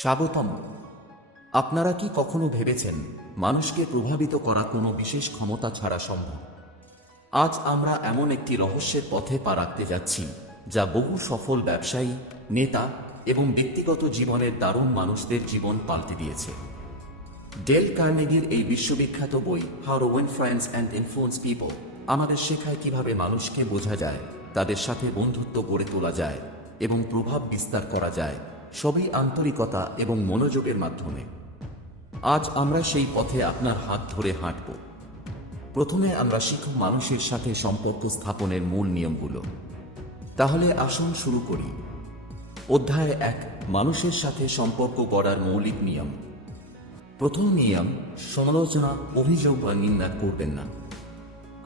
স্বাগতম। আপনারা কি কখনো ভেবেছেন মানুষকে প্রভাবিত করা কোনো বিশেষ ক্ষমতা ছাড়া সম্ভব? আজ আমরা এমন একটি রহস্যের পথে পা রাখতে যাচ্ছি যা বহু সফল ব্যবসায়ী, নেতা এবং ব্যক্তিগত জীবনের দারুণ মানুষদের জীবন পাল্টে দিয়েছে। ডেল কার্নেগির এই বিশ্ববিখ্যাত বই how to win friends and influence people আমাদের শেখায় কিভাবে মানুষকে বোঝা যায়, তাদের সাথে বন্ধুত্ব গড়ে তোলা যায় এবং প্রভাব বিস্তার করা যায়, সবই আন্তরিকতা এবং মনোযোগের মাধ্যমে। আজ আমরা সেই পথে আপনার হাত ধরে হাঁটব। প্রথমে আমরা শিখব মানুষের সাথে সম্পর্ক স্থাপনের মূল নিয়মগুলো। তাহলে আসুন শুরু করি। অধ্যায় 1, মানুষের সাথে সম্পর্ক গড়ার মৌলিক নিয়ম। প্রথম নিয়ম, সমালোচনা, অভিযোগ বা নিন্দা করবেন না।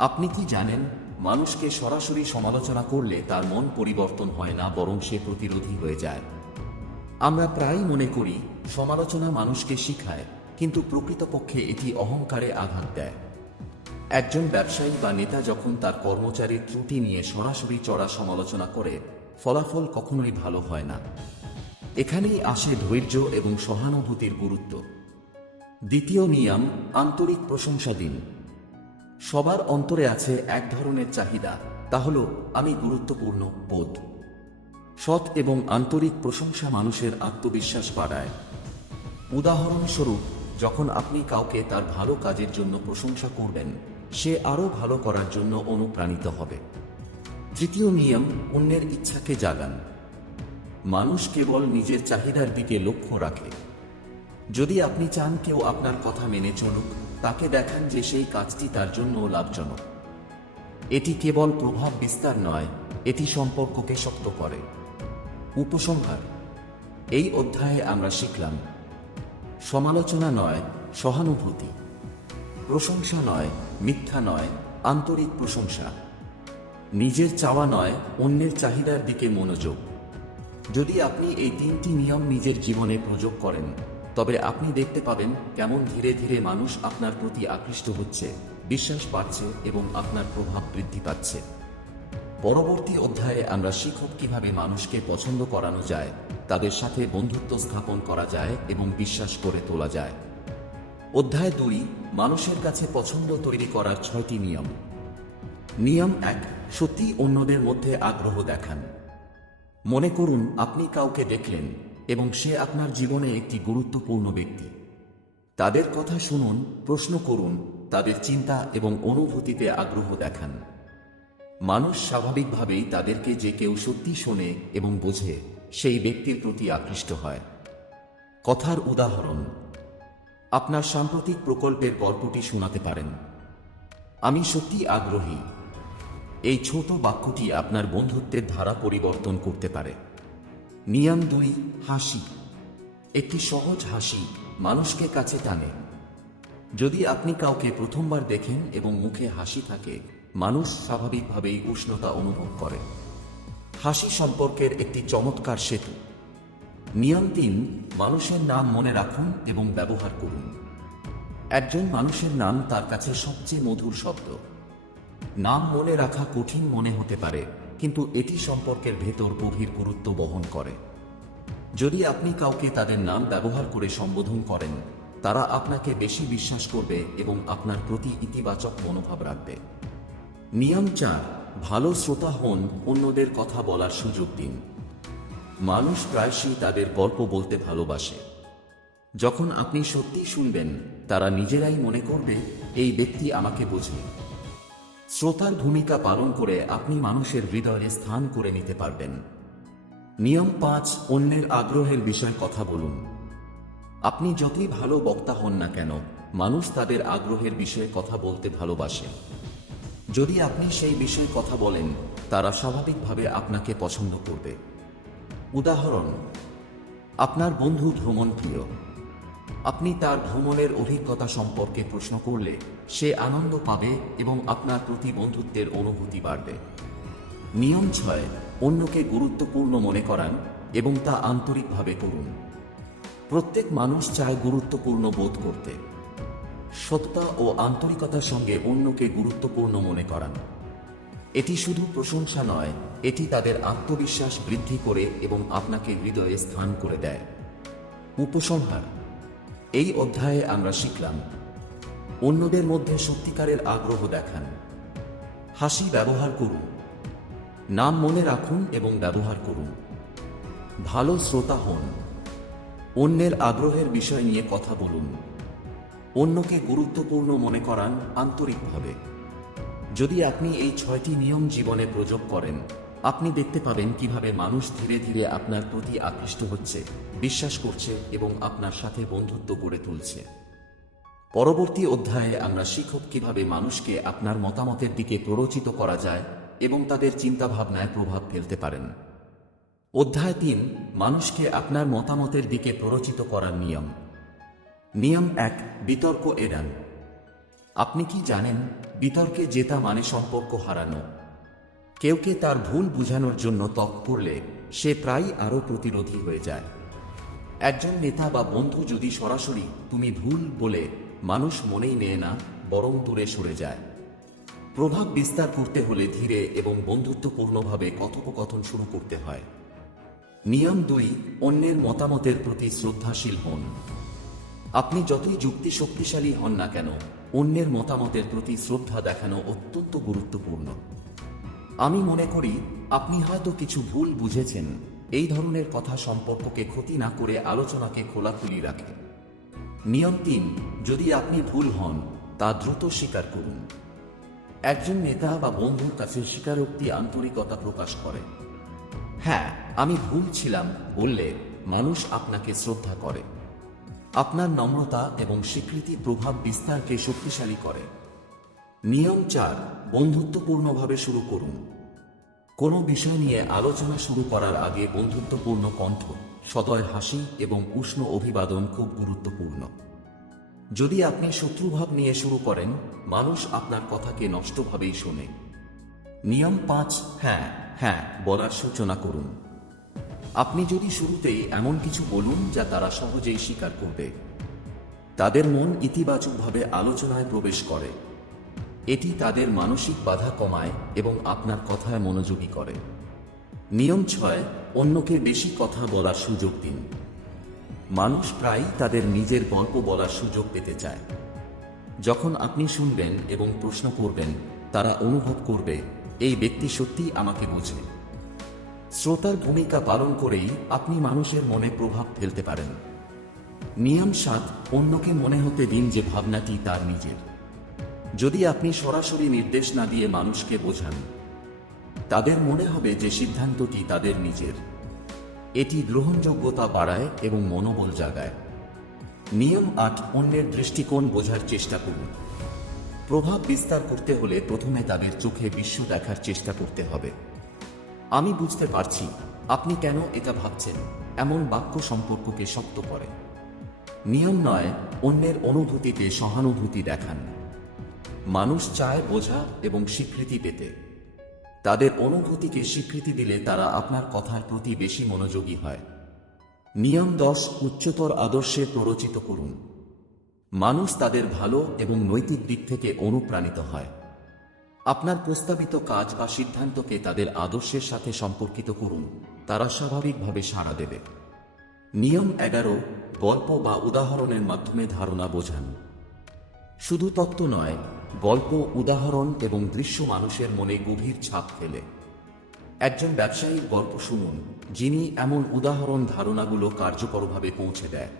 আপনি কি জানেন, মানুষকে সরাসরি সমালোচনা করলে তার মন পরিবর্তন হয় না, বরং সে প্রতিরোধী হয়ে যায়। আমরা প্রায়ই মনে করি সমালোচনা মানুষকে শিখায়, কিন্তু প্রকৃতপক্ষে এটি অহংকারে আঘাত দেয়। একজন ব্যবসায়ী বা নেতা যখন তার কর্মচারীর ত্রুটি নিয়ে সরাসরি চড়া সমালোচনা করে, ফলাফল কখনোই ভালো হয় না। এখানেই আসে ধৈর্য এবং সহানুভূতির গুরুত্ব। দ্বিতীয় নিয়ম, আন্তরিক প্রশংসা দিন। সবার অন্তরে আছে এক ধরনের চাহিদা, তা হলো আমি গুরুত্বপূর্ণ বোধ। সৎ এবং আন্তরিক প্রশংসা মানুষের আত্মবিশ্বাস বাড়ায়। উদাহরণস্বরূপ, যখন আপনি কাউকে তার ভালো কাজের জন্য প্রশংসা করবেন, সে আরও ভালো করার জন্য অনুপ্রাণিত হবে। তৃতীয় নিয়ম, অন্যের ইচ্ছাকে জাগান। মানুষ কেবল নিজের চাহিদার দিকে লক্ষ্য রাখে। যদি আপনি চান কেউ আপনার কথা মেনে চলুক, তাকে দেখান যে সেই কাজটি তার জন্য লাভজনক। এটি কেবল প্রভাব বিস্তার নয়, এটি সম্পর্ককে শক্ত করে। উপসংহার, এই অধ্যায়ে আমরা শিখলাম সমালোচনা নয়, সহানুভূতি; প্রশংসা নয়, মিথ্যা নয়, আন্তরিক প্রশংসা; নিজের চাওয়া নয়, অন্যের চাহিদার দিকে মনোযোগ। যদি আপনি এই 3টি নিয়ম নিজের জীবনে প্রয়োগ করেন, তবে আপনি দেখতে পাবেন কেমন ধীরে ধীরে মানুষ আপনার প্রতি আকৃষ্ট হচ্ছে, বিশ্বাস পাচ্ছে এবং আপনার প্রভাব বৃদ্ধি পাচ্ছে। পরবর্তী অধ্যায়ে আমরা শিখব কিভাবে মানুষকে পছন্দ করানো যায়, তাদের সাথে বন্ধুত্ব স্থাপন করা যায় এবং বিশ্বাস করে তোলা যায়। অধ্যায় 2, মানুষের কাছে পছন্দ তৈরি করার 6টি নিয়ম। নিয়ম 1, সত্যি অন্যদের মধ্যে আগ্রহ দেখান। মনে করুন আপনি কাউকে দেখলেন এবং সে আপনার জীবনে একটি গুরুত্বপূর্ণ ব্যক্তি। তাদের কথা শুনুন, প্রশ্ন করুন, তাদের চিন্তা এবং অনুভূতিতে আগ্রহ দেখান। মানুষ স্বাভাবিকভাবেই তাদেরকে যে কেউ সত্যি শোনে এবং বোঝে, সেই ব্যক্তির প্রতি আকৃষ্ট হয়। কথার উদাহরণ, আপনার সাম্প্রতিক প্রকল্পের গল্পটি শোনাতে পারেন। আমি সত্যি আগ্রহী। এই ছোট বাক্যটি আপনার বন্ধুত্বের ধারা পরিবর্তন করতে পারে। নিয়ম 2, হাসি। একটি সহজ হাসি মানুষকে কাছে টানে। যদি আপনি কাউকে প্রথমবার দেখেন এবং মুখে হাসি থাকে, মানুষ স্বাভাবিকভাবেই উষ্ণতা অনুভব করে। হাসি সম্পর্কের একটি চমৎকার সেতু। নিয়ম 3, মানুষের নাম মনে রাখুন এবং ব্যবহার করুন। একজন মানুষের নাম তার কাছে সবচেয়ে মধুর শব্দ। নাম মনে রাখা কঠিন মনে হতে পারে, কিন্তু এটি সম্পর্কের ভেতর গভীর গুরুত্ব বহন করে। যদি আপনি কাউকে তাদের নাম ব্যবহার করে সম্বোধন করেন, তারা আপনাকে বেশি বিশ্বাস করবে এবং আপনার প্রতি ইতিবাচক মনোভাব রাখবে। নিয়ম 4, ভালো শ্রোতা হন, অন্যদের কথা বলার সুযোগ দিন। মানুষ প্রায়শই তাদের গল্প বলতে ভালোবাসে। যখন আপনি সত্যি শুনবেন, তারা নিজেরাই মনে করবে এই ব্যক্তি আমাকে বোঝে। শ্রোতার ভূমিকা পালন করে আপনি মানুষের হৃদয়ে স্থান করে নিতে পারবেন। নিয়ম 5, অন্যের আগ্রহের বিষয়ে কথা বলুন। আপনি যতই ভালো বক্তা হন না কেন, মানুষ তাদের আগ্রহের বিষয়ে কথা বলতে ভালোবাসে। যদি আপনি সেই বিষয়ে কথা বলেন, তারা স্বাভাবিকভাবে আপনাকে পছন্দ করবে। উদাহরণ, আপনার বন্ধু ভ্রমণ প্রিয়। আপনি তার ভ্রমণের অভিজ্ঞতা সম্পর্কে প্রশ্ন করলে সে আনন্দ পাবে এবং আপনার প্রতি বন্ধুত্বের অনুভূতি বাড়বে। নিয়ম 6, অন্যকে গুরুত্বপূর্ণ মনে করান এবং তা আন্তরিকভাবে করুন। প্রত্যেক মানুষ চায় গুরুত্বপূর্ণ বোধ করতে। সততা ও আন্তরিকতার সঙ্গে অন্যকে গুরুত্বপূর্ণ মনে করান। এটি শুধু প্রশংসা নয়, এটি তাদের আত্মবিশ্বাস বৃদ্ধি করে এবং আপনাকে হৃদয়ে স্থান করে দেয়। উপসংহার। এই অধ্যায়ে আমরা শিখলাম অন্যদের মধ্যে সত্যিকারের আগ্রহ দেখান, হাসি ব্যবহার করুন, নাম মনে রাখুন এবং ব্যবহার করুন, ভালো শ্রোতা হন, অন্যের আগ্রহের বিষয় নিয়ে কথা বলুন, অন্যকে গুরুত্বপূর্ণ মনে করান আন্তরিকভাবে। যদি আপনি এই 6টি নিয়ম জীবনে প্রয়োগ করেন, আপনি দেখতে পাবেন কিভাবে মানুষ ধীরে ধীরে আপনার প্রতি আকৃষ্ট হচ্ছে, বিশ্বাস করছে এবং আপনার সাথে বন্ধুত্ব গড়ে তুলছে। পরবর্তী অধ্যায়ে আমরা শিখব কিভাবে মানুষকে আপনার মতামতের দিকে প্ররোচিত করা যায় এবং তাদের চিন্তাভাবনায় প্রভাব ফেলতে পারেন। অধ্যায় 3, মানুষকে আপনার মতামতের দিকে প্ররোচিত করার নিয়ম। নিয়ম 1, বিতর্ক এড়ান। আপনি কি জানেন, বিতর্কে জেতা মানে সম্পর্ক হারানো। কেউকে তার ভুল বোঝানোর জন্য তর্ক করলে সে প্রায়ই আরও প্রতিরোধী হয়ে যায়। একজন নেতা বা বন্ধু যদি সরাসরি তুমি ভুল বলে, মানুষ মনেই নেয় না, বরং দূরে সরে যায়। প্রভাব বিস্তার করতে হলে ধীরে এবং বন্ধুত্বপূর্ণভাবে কথোপকথন শুরু করতে হয়। নিয়ম 2, অন্যের মতামতের প্রতি শ্রদ্ধাশীল হন। আপনি যতই যুক্তি শক্তিশালী হন না কেন, অন্যের মতামতের প্রতি শ্রদ্ধা দেখানো অত্যন্ত গুরুত্বপূর্ণ। আমি মনে করি আপনি হয়তো কিছু ভুল বুঝেছেন, এই ধরনের কথা সম্পর্ককে ক্ষতি না করে আলোচনাকে খোলাখুলি রাখে। নিয়ম 3, যদি আপনি ভুল হন তা দ্রুত স্বীকার করুন। একজন নেতা বা বন্ধুর কাছে স্বীকারোক্তি আন্তরিকতা প্রকাশ করে। হ্যাঁ, আমি ভুল ছিলাম বললে মানুষ আপনাকে শ্রদ্ধা করে। আপনার নম্রতা এবং স্বীকৃতি প্রভাব বিস্তারকে শক্তিশালী করে। নিয়ম 4, বন্ধুত্বপূর্ণভাবে শুরু করুন। কোনো বিষয় নিয়ে আলোচনা শুরু করার আগে বন্ধুত্বপূর্ণ কণ্ঠ, সদয় হাসি এবং উষ্ণ অভিবাদন খুব গুরুত্বপূর্ণ। যদি আপনি শত্রুভাব নিয়ে শুরু করেন, মানুষ আপনার কথাকে নষ্টভাবেই শোনে। নিয়ম 5, হ্যাঁ হ্যাঁ বলার সূচনা করুন। আপনি যদি শুরুতেই এমন কিছু বলুন যা তারা সহজেই স্বীকার করবে, তাদের মন ইতিবাচকভাবে আলোচনায় প্রবেশ করে। এটি তাদের মানসিক বাধা কমায় এবং আপনার কথায় মনোযোগী করে। নিয়ম 6, অন্যকে বেশি কথা বলার সুযোগ দিন। মানুষ প্রায়ই তাদের নিজের গল্প বলার সুযোগ পেতে চায়। যখন আপনি শুনবেন এবং প্রশ্ন করবেন, তারা অনুভব করবে এই ব্যক্তি সত্যিই আমাকে বোঝে। শ্রোতার ভূমিকা পালন করেই আপনি মানুষের মনে প্রভাব ফেলতে পারেন। নিয়ম 7, অন্যকে মনে হতে দিন যে ভাবনাটি তার নিজের। যদি আপনি সরাসরি নির্দেশ না দিয়ে মানুষকে বোঝান, তাদের মনে হবে যে সিদ্ধান্তটি তাদের নিজের। এটি গ্রহণযোগ্যতা বাড়ায় এবং মনোবল জাগায়। নিয়ম 8, অন্যের দৃষ্টিকোণ বোঝার চেষ্টা করুন। প্রভাব বিস্তার করতে হলে প্রথমে তাদের চোখে বিশ্ব দেখার চেষ্টা করতে হবে। আমি বুঝতে পারছি আপনি কেন এটা ভাবছেন, এমন বাক্য সম্পর্ককে শক্ত করে। নিয়ম 9, অন্যের অনুভূতিতে সহানুভূতি দেখান। মানুষ চায় বোঝা এবং স্বীকৃতি পেতে। তাদের অনুভূতিকে স্বীকৃতি দিলে তারা আপনার কথার প্রতি বেশি মনোযোগী হয়। নিয়ম 10, উচ্চতর আদর্শে প্ররোচিত করুন। মানুষ তাদের ভালো এবং নৈতিক দিক থেকে অনুপ্রাণিত হয়। আপনার প্রস্তাবিত কাজ বা সিদ্ধান্তকে তাদের আদর্শের সাথে সম্পর্কিত করুন, তারা স্বাভাবিকভাবে সাড়া দেবে। নিয়ম 11, গল্প বা উদাহরণের মাধ্যমে ধারণা বোঝান। শুধু তত্ত্ব নয়, গল্প, উদাহরণ এবং দৃশ্য মানুষের মনে গভীর ছাপ ফেলে। একজন ব্যবসায়ীর গল্প শুনুন, যিনি এমন উদাহরণ ধারণাগুলো কার্যকরভাবে পৌঁছে দেয়।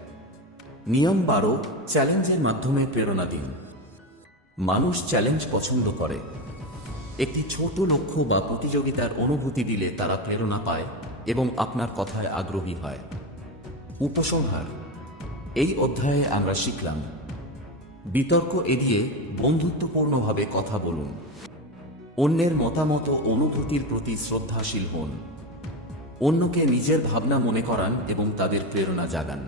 নিয়ম 12, চ্যালেঞ্জের মাধ্যমে প্রেরণা দিন। মানুষ চ্যালেঞ্জ পছন্দ করে। একটি ছোট লক্ষ্য বা প্রতিযোগিতার অনুভূতি দিলে তারা প্রেরণা পায় এবং আপনার কথায় আগ্রহী হয়। উপসংহার। এই অধ্যায়ে আমরা শিখলাম বিতর্ক এড়িয়ে বন্ধুত্বপূর্ণভাবে কথা বলুন, অন্যের মতামত ও অনুভূতির প্রতি শ্রদ্ধাশীল হন, অন্যকে নিজের ভাবনা মনে করান এবং তাদের প্রেরণা জাগান।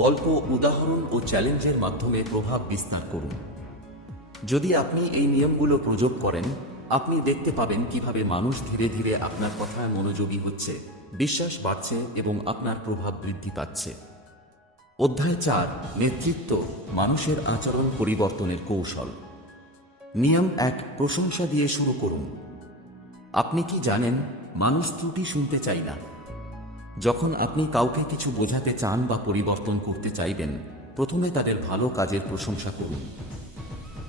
গল্প, উদাহরণ ও চ্যালেঞ্জের মাধ্যমে প্রভাব বিস্তার করুন। যদি আপনি এই নিয়মগুলো প্রয়োগ করেন, আপনি দেখতে পাবেন কিভাবে মানুষ ধীরে ধীরে আপনার কথায় মনোযোগী হচ্ছে, বিশ্বাস বাড়ছে এবং আপনার প্রভাব বৃদ্ধি পাচ্ছে। অধ্যায় 4, নেতৃত্ব, মানুষের আচরণ পরিবর্তনের কৌশল। নিয়ম 1, প্রশংসা দিয়ে শুরু করুন। আপনি কি জানেন, মানুষ ত্রুটি শুনতে চায় না, যখন আপনি কাউকে কিছু বোঝাতে চান বা পরিবর্তন করতে চাইবেন, প্রথমে তাদের ভালো কাজের প্রশংসা করুন।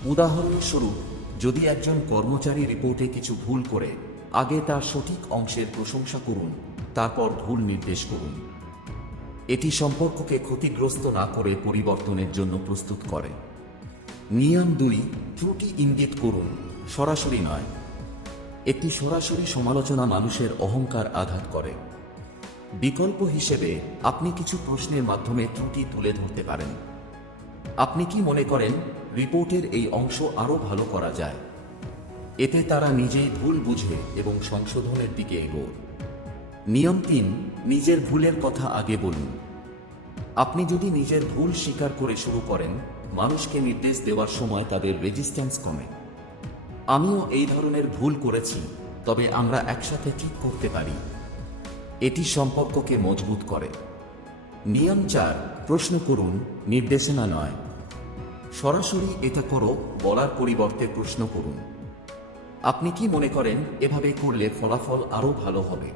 উদাহরণস্বরূপ, যদি একজন কর্মচারী রিপোর্টে কিছু ভুল করে, আগে তার সঠিক অংশের প্রশংসা করুন, তারপর ভুল নির্দেশ করুন। এটি সম্পর্ককে ক্ষতিগ্রস্ত না করে পরিবর্তনের জন্য প্রস্তুত করে। নিয়ম 2, ত্রুটি ইঙ্গিত করুন, সরাসরি নয়। একটি সরাসরি সমালোচনা মানুষের অহংকার আঘাত করে। বিকল্প হিসেবে আপনি কিছু প্রশ্নের মাধ্যমে ত্রুটি তুলে ধরতে পারেন। আপনি কি মনে করেন রিপোর্টের এই অংশ আরও ভালো করা যায়? এতে তারা নিজেই ভুল বুঝে এবং সংশোধনের দিকে এগোয়। নিয়ম 3, নিজের ভুলের কথা আগে বলুন। আপনি যদি নিজের ভুল স্বীকার করে শুরু করেন, মানুষকে নির্দেশ দেওয়ার সময় তাদের রেজিস্ট্যান্স কমে। আমিও এই ধরনের ভুল করেছি, তবে আমরা একসাথে ঠিক করতে পারি। এটি সম্পর্ককে মজবুত করে। নিয়ম 4, প্রশ্ন করুন, নির্দেশনা নয়। সরাসরি এটা করো বলার পরিবর্তে প্রশ্ন করুন। আপনি কি মনে করেন এভাবে করলে ফলাফল আরও ভালো হবে?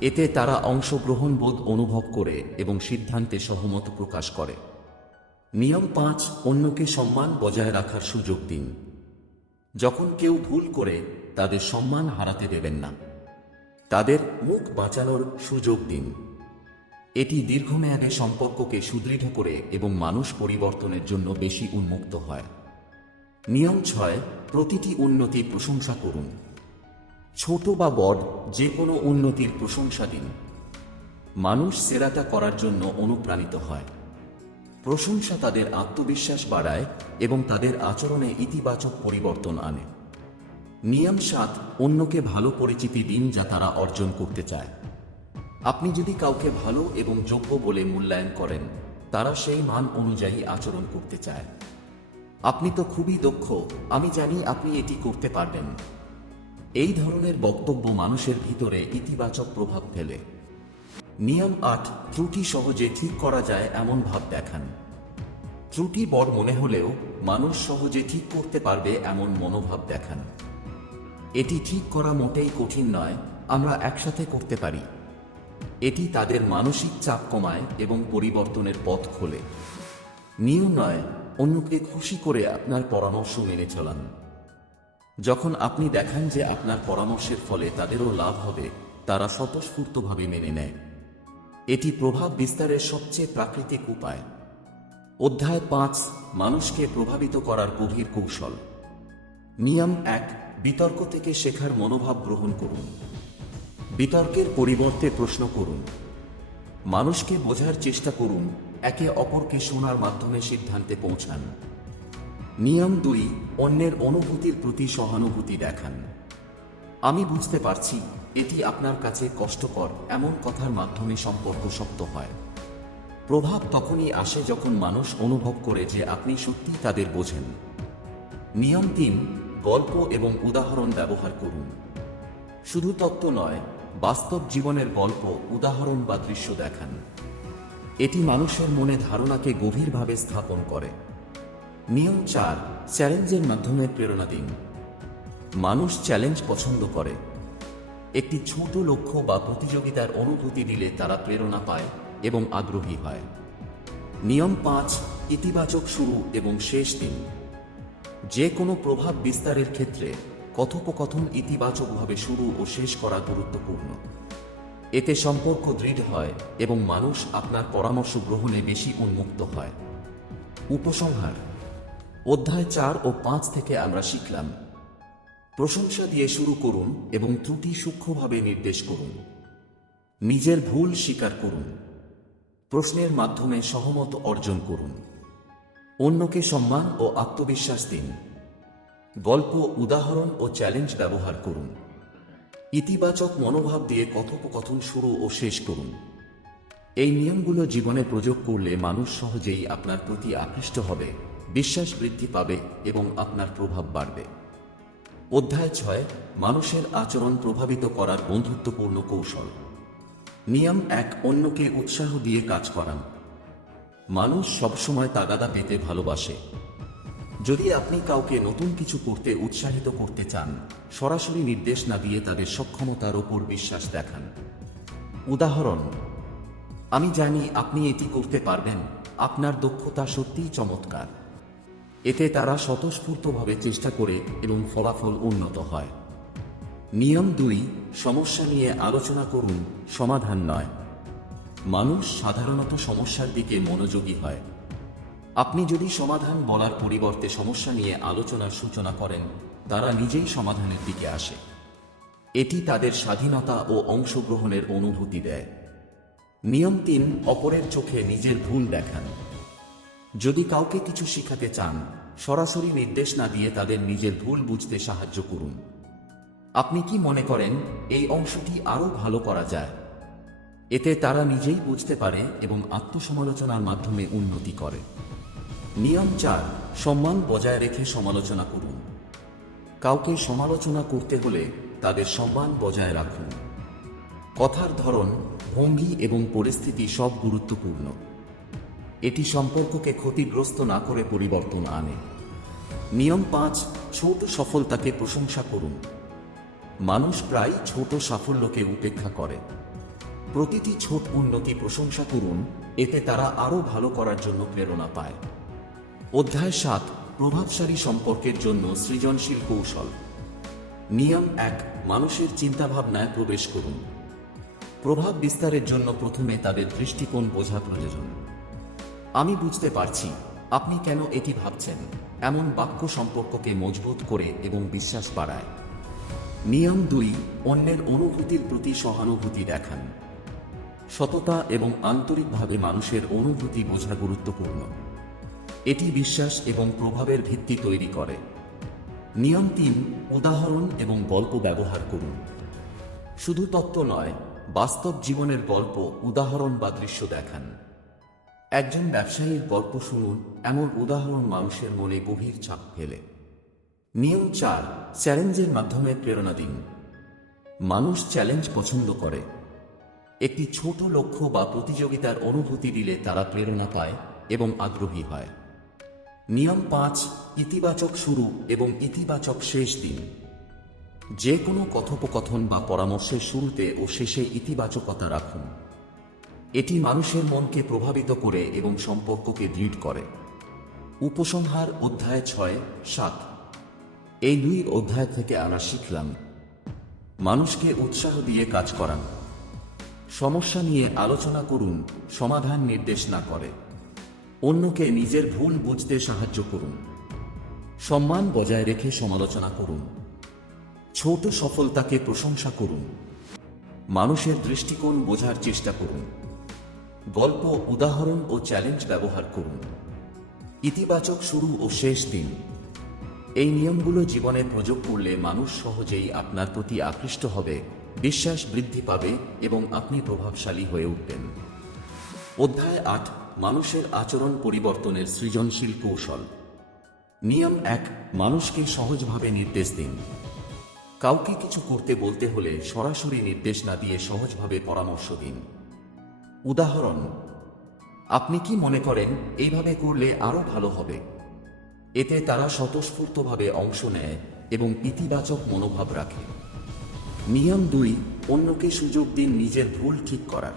এতে তারা অংশগ্রহণ বোধ অনুভব করে এবং সিদ্ধান্তে সহমত প্রকাশ করে। নিয়ম 5, অন্যকে সম্মান বজায় রাখার সুযোগ দিন। যখন কেউ ভুল করে, তাদের সম্মান হারাতে দেবেন না। তাদের মুখ বাঁচানোর সুযোগ দিন। এটি দীর্ঘমেয়াদে সম্পর্ককে সুদৃঢ় করে এবং মানুষ পরিবর্তনের জন্য বেশি উন্মুক্ত হয়। নিয়ম 6, প্রতিটি উন্নতির প্রশংসা করুন। ছোট বা বড় যে কোনো উন্নতির প্রশংসা দিন। মানুষ সেরাটা করার জন্য অনুপ্রাণিত হয়। প্রশংসা তাদের আত্মবিশ্বাস বাড়ায় এবং তাদের আচরণে ইতিবাচক পরিবর্তন আনে। নিয়ম 7, অন্যকে ভালো পরিচিতি দিন যা তারা অর্জন করতে চায়। আপনি যদি কাউকে ভালো এবং যোগ্য বলে মূল্যায়ন করেন, তারা সেই মান অনুযায়ী আচরণ করতে চায়। আপনি তো খুবই দক্ষ, আমি জানি আপনি এটি করতে পারবেন। এই ধরনের বক্তব্য মানুষের ভিতরে ইতিবাচক প্রভাব ফেলে। নিয়ম 8, ত্রুটি সহজে ঠিক করা যায় এমন ভাব দেখান। ত্রুটি বড় মনে হলেও মানুষ সহজে ঠিক করতে পারবে এমন মনোভাব দেখান। এটি ঠিক করা মোটেই কঠিন নয়, আমরা একসাথে করতে পারি। এটি তাদের মানসিক চাপ কমায় এবং পরিবর্তনের পথ খোলে। নিয়ম 9, অন্যকে খুশি করে আপনার পরামর্শ মেনে চলান। যখন আপনি দেখান যে আপনার পরামর্শের ফলে তাদেরও লাভ হবে, তারা স্বতঃস্ফূর্তভাবে মেনে নেয়। এটি প্রভাব বিস্তারের সবচেয়ে প্রাকৃতিক উপায়। অধ্যায় 5, মানুষকে প্রভাবিত করার গভীর কৌশল। নিয়ম 1, বিতর্ক থেকে শেখার মনোভাব গ্রহণ করুন। বিতর্কের পরিবর্তে প্রশ্ন করুন। মানুষকে বোঝার চেষ্টা করুন, একে অপরকে শোনার মাধ্যমে সিদ্ধান্তে পৌঁছান। নিয়ম 2, অন্যের অনুভূতির প্রতি সহানুভূতি দেখান। আমি বুঝতে পারছি, এটি আপনার কাছে কষ্টকর এমন কথার মাধ্যমে সম্পর্ক শক্ত হয়। প্রভাব তখনই আসে যখন মানুষ অনুভব করে যে আপনি সত্যিই তাদের বোঝেন। নিয়ম 3, গল্প এবং উদাহরণ ব্যবহার করুন। শুধু তত্ত্ব নয়, বাস্তব জীবনের গল্প, উদাহরণ বা দৃশ্য দেখান। এটি মানুষের মনে ধারণাকে গভীরভাবে স্থাপন করে। নিয়ম 4, চ্যালেঞ্জের মাধ্যমে প্রেরণা দিন। মানুষ চ্যালেঞ্জ পছন্দ করে। একটি ছোট লক্ষ্য বা প্রতিযোগিতার অনুভূতি দিলে তারা প্রেরণা পায় এবং আগ্রহী হয়। নিয়ম 5, ইতিবাচক শুরু এবং শেষ দিন। যে কোনো প্রভাব বিস্তারের ক্ষেত্রে কথোপকথন ইতিবাচকভাবে শুরু ও শেষ করা গুরুত্বপূর্ণ। এতে সম্পর্ক দৃঢ় হয় এবং মানুষ আপনার পরামর্শ গ্রহণে বেশি উন্মুক্ত হয়। উপসংহার। অধ্যায় 4 ও 5 থেকে আমরা শিখলাম, প্রশংসা দিয়ে শুরু করুন এবং ত্রুটি সূক্ষ্মভাবে নির্দেশ করুন। নিজের ভুল স্বীকার করুন। প্রশ্নের মাধ্যমে সহমত অর্জন করুন। অন্যকে সম্মান ও আত্মবিশ্বাস দিন। গল্প, উদাহরণ ও চ্যালেঞ্জ ব্যবহার করুন। ইতিবাচক মনোভাব দিয়ে কথোপকথন শুরু ও শেষ করুন। এই নিয়মগুলো জীবনে প্রয়োগ করলে মানুষ সহজেই আপনার প্রতি আকৃষ্ট হবে, বিশ্বাস বৃদ্ধি পাবে এবং আপনার প্রভাব বাড়বে। অধ্যায় 6, মানুষের আচরণ প্রভাবিত করার বন্ধুত্বপূর্ণ কৌশল। নিয়ম 1, অন্যকে উৎসাহ দিয়ে কাজ করান। মানুষ সবসময় তাগাদা পেতে ভালোবাসে। যদি আপনি কাউকে নতুন কিছু করতে উৎসাহিত করতে চান, সরাসরি নির্দেশ না দিয়ে তাদের সক্ষমতার ওপর বিশ্বাস দেখান। উদাহরণ, আমি জানি আপনি এটি করতে পারবেন, আপনার দক্ষতা সত্যিই চমৎকার। এতে তারা স্বতঃস্ফূর্তভাবে চেষ্টা করে এবং ফলাফল উন্নত হয়। নিয়ম 2, সমস্যা নিয়ে আলোচনা করুন, সমাধান নয়। মানুষ সাধারণত সমস্যার দিকে মনোযোগী হয়। আপনি যদি সমাধান বলার পরিবর্তে সমস্যা নিয়ে আলোচনার সূচনা করেন, তারা নিজেই সমাধানের দিকে আসে। এটি তাদের স্বাধীনতা ও অংশগ্রহণের অনুভূতি দেয়। নিয়ম 3, অপরের চোখে নিজের ভুল দেখান। যদি কাউকে কিছু শেখাতে চান, সরাসরি নির্দেশ না দিয়ে তাদের নিজের ভুল বুঝতে সাহায্য করুন। আপনি কি মনে করেন এই অংশটি আরও ভালো করা যায়? এতে তারা নিজেই বুঝতে পারে এবং আত্মসমালোচনার মাধ্যমে উন্নতি করে। নিয়ম 4, সম্মান বজায় রেখে সমালোচনা করুন। কাউকে সমালোচনা করতে হলে তাদের সম্মান বজায় রাখুন। কথার ধরন, ভঙ্গি এবং পরিস্থিতি সব গুরুত্বপূর্ণ। এটি সম্পর্ককে ক্ষতিগ্রস্ত না করে পরিবর্তন আনে। নিয়ম 5, ছোট সফলতাকে প্রশংসা করুন। মানুষ প্রায় ছোট সাফল্যকে উপেক্ষা করে। প্রতিটি ছোট উন্নতি প্রশংসা করুন, এতে তারা আরও ভালো করার জন্য প্রেরণা পায়। অধ্যায় 7, প্রভাবশালী সম্পর্কের জন্য সৃজনশীল কৌশল। নিয়ম 1, মানুষের চিন্তাভাবনায় প্রবেশ করুন। প্রভাব বিস্তারের জন্য প্রথমে তাদের দৃষ্টিকোণ বোঝা প্রয়োজন। আমি বুঝতে পারছি আপনি কেন এটি ভাবছেন, এমন বাক্য সম্পর্ককে মজবুত করে এবং বিশ্বাস বাড়ায়। নিয়ম 2, অন্যের অনুভূতির প্রতি সহানুভূতি দেখান। সততা এবং আন্তরিকভাবে মানুষের অনুভূতি বোঝা গুরুত্বপূর্ণ। এটি বিশ্বাস এবং প্রভাবের ভিত্তি তৈরি করে। নিয়ম 3, উদাহরণ এবং গল্প ব্যবহার করুন। শুধু তত্ত্ব নয়, বাস্তব জীবনের গল্প, উদাহরণ বা দৃশ্য দেখান। একজন ব্যবসায়ীর গল্প শুনুন, এমন উদাহরণ মানুষের মনে গভীর ছাপ ফেলে। নিয়ম 4, চ্যালেঞ্জের মাধ্যমে প্রেরণা দিন। মানুষ চ্যালেঞ্জ পছন্দ করে। একটি ছোট লক্ষ্য বা প্রতিযোগিতার অনুভূতি দিলে তারা প্রেরণা পায় এবং আগ্রহী হয়। নিয়ম 5, ইতিবাচক শুরু এবং ইতিবাচক শেষ দিন। যে কোনো কথোপকথন বা পরামর্শের শুরুতে ও শেষে ইতিবাচকতা রাখুন। এটি মানুষের মনকে প্রভাবিত করে এবং সম্পর্ককে দৃঢ় করে। উপসংহার, অধ্যায় 6, 7। এই 2 অধ্যায় থেকে আমরা শিখলাম, মানুষকে উৎসাহ দিয়ে কাজ করান। সমস্যা নিয়ে আলোচনা করুন, সমাধান নির্দেশ না করে। অন্যকে নিজের ভুল বুঝতে সাহায্য করুন। সম্মান বজায় রেখে সমালোচনা করুন। ছোট সফলতাকে প্রশংসা করুন। মানুষের দৃষ্টিকোণ বোঝার চেষ্টা করুন। গল্প, উদাহরণ ও চ্যালেঞ্জ ব্যবহার করুন। ইতিবাচক শুরু ও শেষ দিন। এই নিয়মগুলো জীবনে প্রয়োগ করলে মানুষ সহজেই আপনার প্রতি আকৃষ্ট হবে, বিশ্বাস বৃদ্ধি পাবে এবং আপনি প্রভাবশালী হয়ে উঠবেন। অধ্যায় 8, মানুষের আচরণ পরিবর্তনের সৃজনশীল কৌশল। নিয়ম 1, মানুষকে সহজভাবে নির্দেশ দিন। কাউকে কিছু করতে বলতে হলে সরাসরি নির্দেশ না দিয়ে সহজভাবে পরামর্শ দিন। উদাহরণ, আপনি কি মনে করেন এইভাবে করলে আরও ভালো হবে? এতে তারা স্বতঃস্ফূর্তভাবে অংশ নেয় এবং ইতিবাচক মনোভাব রাখে। নিয়ম 2, অন্যকে সুযোগ দিন নিজের ভুল ঠিক করার।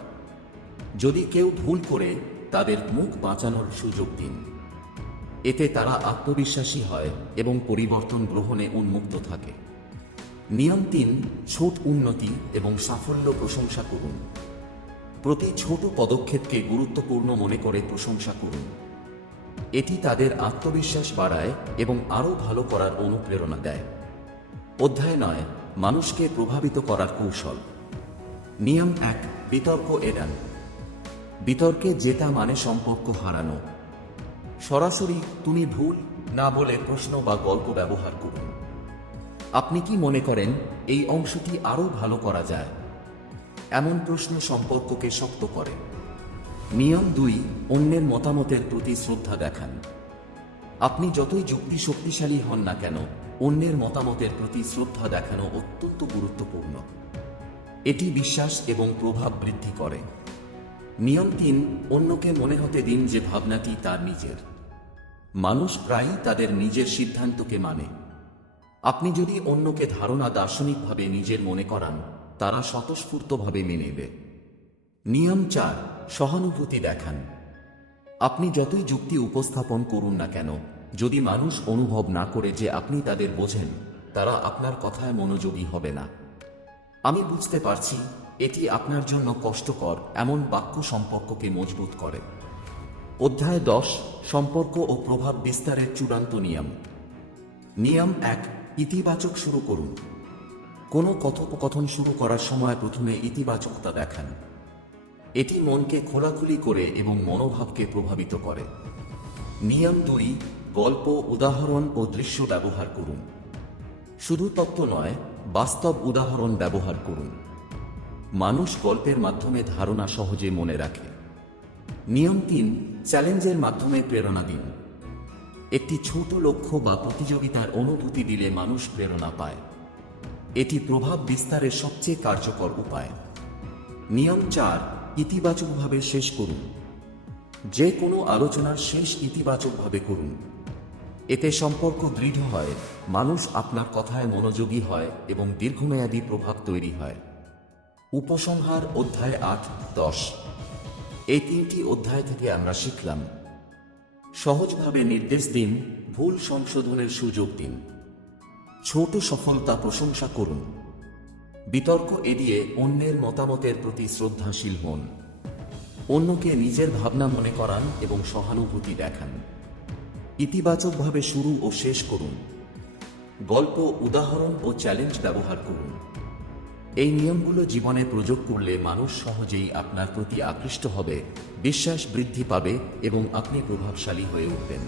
যদি কেউ ভুল করে, তাদের মুখ বাঁচানোর সুযোগ দিন। এতে তারা আত্মবিশ্বাসী হয় এবং পরিবর্তন গ্রহণে উন্মুক্ত থাকে। নিয়ম 3, ছোট উন্নতি এবং সাফল্য প্রশংসা করুন। প্রতি ছোট পদক্ষেপকে গুরুত্বপূর্ণ মনে করে প্রশংসা করুন। এটি তাদের আত্মবিশ্বাস বাড়ায় এবং আরও ভালো করার অনুপ্রেরণা দেয়। অধ্যায় 9, মানুষকে প্রভাবিত করার কৌশল। নিয়ম 1, বিতর্ক এড়ান। বিতর্কে জেতা মানে সম্পর্ক হারানো। সরাসরি তুমি ভুল না বলে প্রশ্ন বা গল্প ব্যবহার করুন। আপনি কি মনে করেন এই অংশটি আরও ভালো করা যায়? এমন প্রশ্ন সম্পর্ককে শক্ত করে। নিয়ম 2, অন্যের মতামতের প্রতি শ্রদ্ধা দেখান। আপনি যতই যুক্তি শক্তিশালী হন না কেন, অন্যের মতামতের প্রতি শ্রদ্ধা দেখানো অত্যন্ত গুরুত্বপূর্ণ। এটি বিশ্বাস এবং প্রভাব বৃদ্ধি করে। নিয়ম 3, অন্যকে মনে হতে দিন যে ভাবনাটি তার নিজের। মানুষ প্রায়ই তাদের নিজের সিদ্ধান্তকে মানে। আপনি যদি অন্যকে ধারণা দার্শনিকভাবে নিজের মনে করান, তারা স্বতঃস্ফূর্তভাবে মেনে নেবে। নিয়ম 4, সহানুভূতি দেখান। আপনি যতই যুক্তি উপস্থাপন করুন না কেন, যদি মানুষ অনুভব না করে যে আপনি তাদের বোঝেন, তারা আপনার কথায় মনোযোগী হবে না। আমি বুঝতে পারছি, এটি আপনার জন্য কষ্টকর, এমন বাক্য সম্পর্ককে মজবুত করে। অধ্যায় 10, সম্পর্ক ও প্রভাব বিস্তারের চূড়ান্ত নিয়ম। নিয়ম 1, ইতিবাচক শুরু করুন। কোনো কথোপকথন শুরু করার সময় প্রথমে ইতিবাচকতা দেখান। এটি মনকে খোলাখুলি করে এবং মনোভাবকে প্রভাবিত করে। নিয়ম 2, গল্প, উদাহরণ ও দৃশ্য ব্যবহার করুন। শুধু তত্ত্ব নয়, বাস্তব উদাহরণ ব্যবহার করুন। মানুষ গল্পের মাধ্যমে ধারণা সহজে মনে রাখে। নিয়ম 3, চ্যালেঞ্জের মাধ্যমে প্রেরণা দিন। একটি ছোট লক্ষ্য বা প্রতিযোগিতার অনুভূতি দিলে মানুষ প্রেরণা পায়। এটি প্রভাব বিস্তারের সবচেয়ে কার্যকর উপায়। নিয়ম 4, ইতিবাচকভাবে শেষ করুন। যে কোনো আলোচনার শেষ ইতিবাচকভাবে করুন। এতে সম্পর্ক দৃঢ় হয়, মানুষ আপনার কথায় মনোযোগী হয় এবং দীর্ঘমেয়াদী প্রভাব তৈরি হয়। উপসংহার, অধ্যায় 8, 10। এই 3টি অধ্যায় থেকে আমরা শিখলাম: সহজভাবে নির্দেশ দিন, ভুল সংশোধনের সুযোগ দিন, ছোট সফলতা প্রশংসা করুন, বিতর্ক এড়িয়ে অন্যের মতামতের প্রতি শ্রদ্ধাশীল হন, অন্যকে নিজের ভাবনা মনে করান এবং সহানুভূতি দেখান, ইতিবাচকভাবে শুরু ও শেষ করুন, গল্প, উদাহরণ ও চ্যালেঞ্জ ব্যবহার করুন। এই নিয়মগুলো জীবনে প্রয়োগ করলে মানুষ সহজেই আপনার প্রতি আকৃষ্ট হবে, বিশ্বাস বৃদ্ধি পাবে এবং আপনি প্রভাবশালী হয়ে উঠবেন।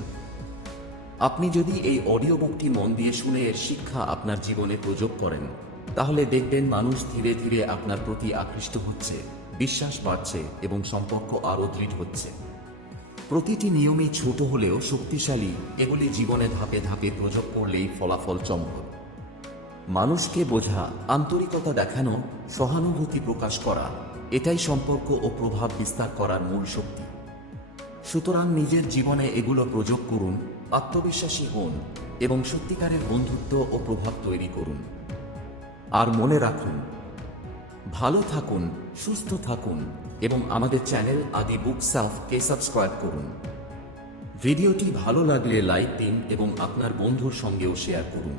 আপনি যদি এই অডিও বুকটি মন দিয়ে শুনে এর শিক্ষা আপনার জীবনে প্রয়োগ করেন, তাহলে দেখবেন মানুষ ধীরে ধীরে আপনার প্রতি আকৃষ্ট হচ্ছে, বিশ্বাস বাড়ছে এবং সম্পর্ক আরও দৃঢ় হচ্ছে। প্রতিটি নিয়মই ছোট হলেও শক্তিশালী, এগুলি জীবনে ধাপে ধাপে প্রয়োগ করলেই ফলাফল চমক। মানুষকে বোঝা, আন্তরিকতা দেখানো, সহানুভূতি প্রকাশ করা, এটাই সম্পর্ক ও প্রভাব বিস্তার করার মূল শক্তি। সুতরাং নিজের জীবনে এগুলো প্রয়োগ করুন, আত্মবিশ্বাসী হন এবং সত্যিকারের বন্ধুত্ব ও প্রভাব তৈরি করুন। আর মনে রাখুন, ভালো থাকুন, সুস্থ থাকুন এবং আমাদের চ্যানেল আদি বুকসেলফকে সাবস্ক্রাইব করুন। ভিডিওটি ভালো লাগলে লাইক দিন এবং আপনার বন্ধুর সঙ্গেও শেয়ার করুন।